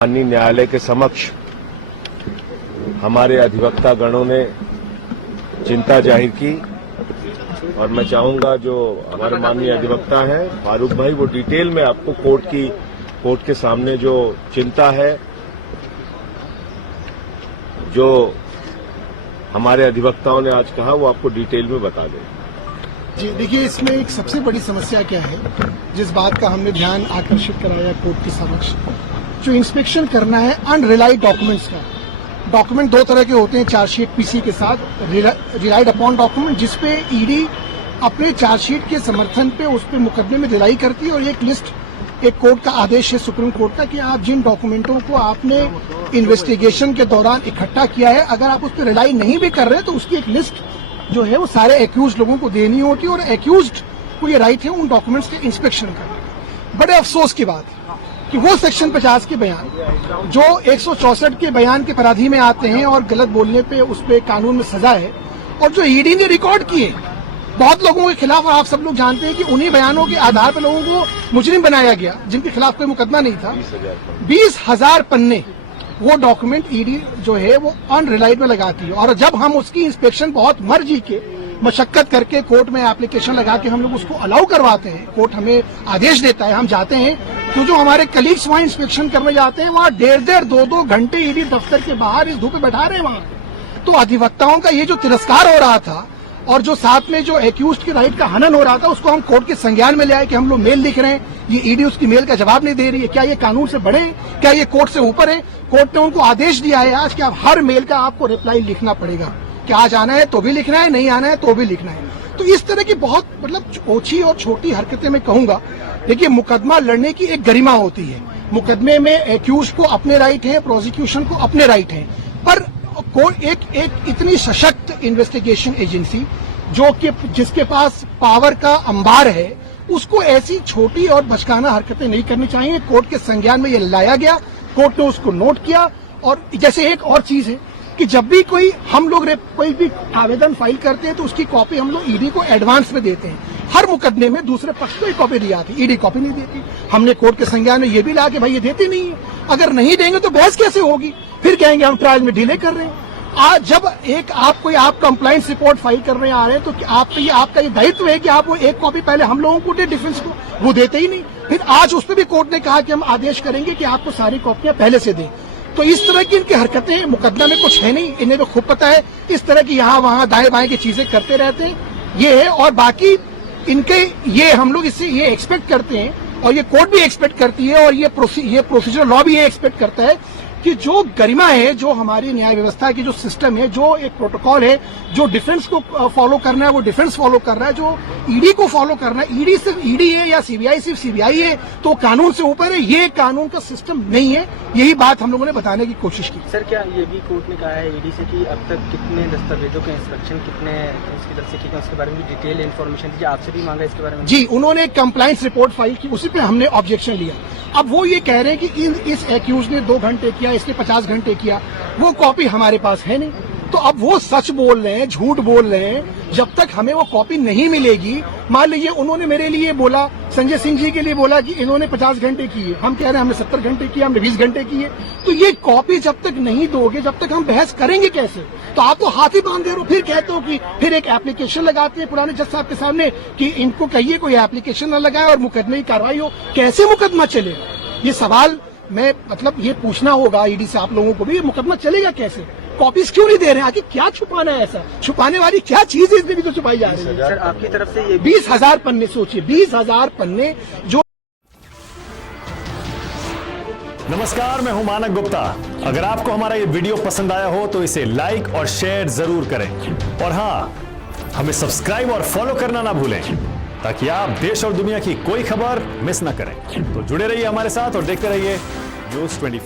माननीय न्यायालय के समक्ष हमारे अधिवक्ता गणों ने चिंता जाहिर की और मैं चाहूंगा जो हमारे माननीय अधिवक्ता हैं फारूक भाई वो डिटेल में आपको कोर्ट के सामने जो चिंता है जो हमारे अधिवक्ताओं ने आज कहा वो आपको डिटेल में बता दें। जी देखिए, इसमें एक सबसे बड़ी समस्या क्या है, जिस बात का हमने ध्यान आकर्षित कराया कोर्ट के समक्ष, जो इंस्पेक्शन करना है अनरिलाइड डॉक्यूमेंट्स का। डॉक्यूमेंट दो तरह के होते हैं चार्जशीट पीसी के साथ, रिलाइड अपॉन डॉक्यूमेंट जिसपे ईडी अपने चार्जशीट के समर्थन पे उस पे मुकदमे में रिलाई करती है, और एक लिस्ट, एक कोर्ट का आदेश है सुप्रीम कोर्ट का कि आप जिन डॉक्यूमेंटों को आपने इन्वेस्टिगेशन के दौरान इकट्ठा किया है, अगर आप उस पर रिलाई नहीं भी कर रहे तो उसकी एक लिस्ट जो है वो सारे एक्यूज लोगों को देनी होती है, और एक्यूज्ड को ये राइट है उन डॉक्यूमेंट्स के इंस्पेक्शन का। बड़े अफसोस की बात कि वो सेक्शन 50 के बयान जो 164 के बयान के अपराधी में आते हैं और गलत बोलने पे उस पे कानून में सजा है, और जो ईडी ने रिकॉर्ड किए बहुत लोगों के खिलाफ, और आप सब लोग जानते हैं कि उन्हीं बयानों के आधार पर लोगों को मुजरिम बनाया गया जिनके खिलाफ कोई मुकदमा नहीं था। 20,000 पन्ने वो डॉक्यूमेंट ईडी जो है वो अनरिलाइड में लगाती है, और जब हम उसकी इंस्पेक्शन बहुत मर्जी के मशक्कत करके कोर्ट में एप्लीकेशन लगा के हम लोग उसको अलाउ करवाते हैं, कोर्ट हमें आदेश देता है, हम जाते हैं, तो जो हमारे कलीग्स वहां इंस्पेक्शन करने जाते हैं वहां 1.5 2 घंटे ईडी दफ्तर के बाहर इस धूप में बैठा रहे हैं वहां। तो अधिवक्ताओं का ये जो तिरस्कार हो रहा था और जो साथ में जो एक्यूज्ड की राइट का हनन हो रहा था, उसको हम कोर्ट के संज्ञान में ले आए कि हम लोग मेल लिख रहे हैं, ये ईडी उसकी मेल का जवाब नहीं दे रही है। क्या ये कानून से बड़े हैं? क्या ये कोर्ट से ऊपर है? कोर्ट ने उनको आदेश दिया है आज कि आप हर मेल का आपको रिप्लाई लिखना पड़ेगा, कि आज आना है तो भी लिखना है, नहीं आना है तो भी लिखना है। तो इस तरह की बहुत ओछी और छोटी हरकतें मैं कहूंगा। देखिए, मुकदमा लड़ने की एक गरिमा होती है, मुकदमे में एक्यूज को अपने राइट है, प्रोसिक्यूशन को अपने राइट है, पर एक इतनी सशक्त इन्वेस्टिगेशन एजेंसी जो कि जिसके पास पावर का अंबार है, उसको ऐसी छोटी और बचकाना हरकतें नहीं करनी चाहिए। कोर्ट के संज्ञान में ये लाया गया, कोर्ट ने उसको नोट किया। और जैसे एक और चीज है कि जब भी हम लोग कोई भी आवेदन फाइल करते हैं तो उसकी कॉपी हम लोग ईडी को एडवांस में देते हैं। हर मुकदमे में दूसरे पक्ष को ही कॉपी दी जाती है, ईडी कॉपी नहीं देती। हमने कोर्ट के संज्ञान में ये भी ला कि भाई ये देते नहीं है, अगर नहीं देंगे तो बहस कैसे होगी, फिर कहेंगे हम ट्रायल में डिले कर रहे हैं। आज जब आप कंप्लायंस रिपोर्ट फाइल करने आ रहे हैं तो आपका ये दायित्व है कि आप वो एक कॉपी पहले हम लोगों को दे, डिफेंस को, वो देते ही नहीं। फिर आज उस पर भी कोर्ट ने कहा कि हम आदेश करेंगे कि आपको सारी कॉपियां पहले से दें। तो इस तरह की इनकी हरकतें मुकदमा में कुछ है नहीं, इन्हें तो खूब पता है इस तरह की यहाँ वहाँ दाएं बाएं की चीजें करते रहते हैं, ये है। और बाकी इनके ये हम लोग इससे ये एक्सपेक्ट करते हैं, और ये कोर्ट भी एक्सपेक्ट करती है, और ये प्रोसीजर लॉ भी ये एक्सपेक्ट करता है कि जो गरिमा है, जो हमारी न्याय व्यवस्था की जो सिस्टम है, जो एक प्रोटोकॉल है, जो डिफेंस को फॉलो करना है वो डिफेंस फॉलो कर रहा है, जो ईडी को फॉलो करना है, ईडी सिर्फ ईडी है या सीबीआई सिर्फ सीबीआई है तो कानून से ऊपर है, ये कानून का सिस्टम नहीं है। यही बात हम लोगों ने बताने की कोशिश की। सर, क्या ये भी कोर्ट ने कहा है ईडी से कि अब तक कितने दस्तावेजों के इंस्पेक्शन कितने उसकी तरफ से किया, उसके बारे में डिटेल इन्फॉर्मेशन दीजिए, आपसे भी मांगा इसके बारे में? जी, उन्होंने कंप्लायंस रिपोर्ट फाइल की, उसी पे हमने ऑब्जेक्शन लिया। अब वो ये कह रहे हैं कि इस एक्यूज ने 2 घंटे किया, इसने 50 घंटे किया, वो कॉपी हमारे पास है नहीं। तो अब वो सच बोल रहे हैं, झूठ बोल रहे हैं। जब तक हमें वो कॉपी नहीं मिलेगी, मान लीजिए उन्होंने मेरे लिए बोला, संजय सिंह जी के लिए बोला कि इन्होंने 50 घंटे किए, हम कह रहे हैं हमने 70 घंटे किए, हमने 20 घंटे किए, तो ये कॉपी जब तक नहीं दोगे, जब तक हम बहस करेंगे कैसे? तो आप तो हाथ ही बांध दे रहे हो। फिर कहते हो कि फिर एक एप्लीकेशन लगाते हैं पुराने जज साहब के सामने कि इनको कहिए कोई एप्लीकेशन न लगाए और मुकदमे की कार्रवाई हो। कैसे मुकदमा चले? ये सवाल ये पूछना होगा ईडी से, आप लोगों को भी, मुकदमा चलेगा कैसे? कॉपीज क्यों नहीं दे रहे हैं? आगे क्या छुपाना है? ऐसा छुपाने वाली क्या चीज है इसमें भी जो छुपाई जा रही है? सर, आपकी तरफ से ये 20,000 पन्ने, सोचिए 20,000 पन्ने जो। नमस्कार, मैं हूं मानक गुप्ता। अगर आपको हमारा ये वीडियो पसंद आया हो तो इसे लाइक और शेयर जरूर करें, और हाँ, हमें सब्सक्राइब और फॉलो करना ना भूलें ताकि आप देश और दुनिया की कोई खबर मिस ना करें। तो जुड़े रहिए हमारे साथ और देखते रहिए न्यूज़ 24।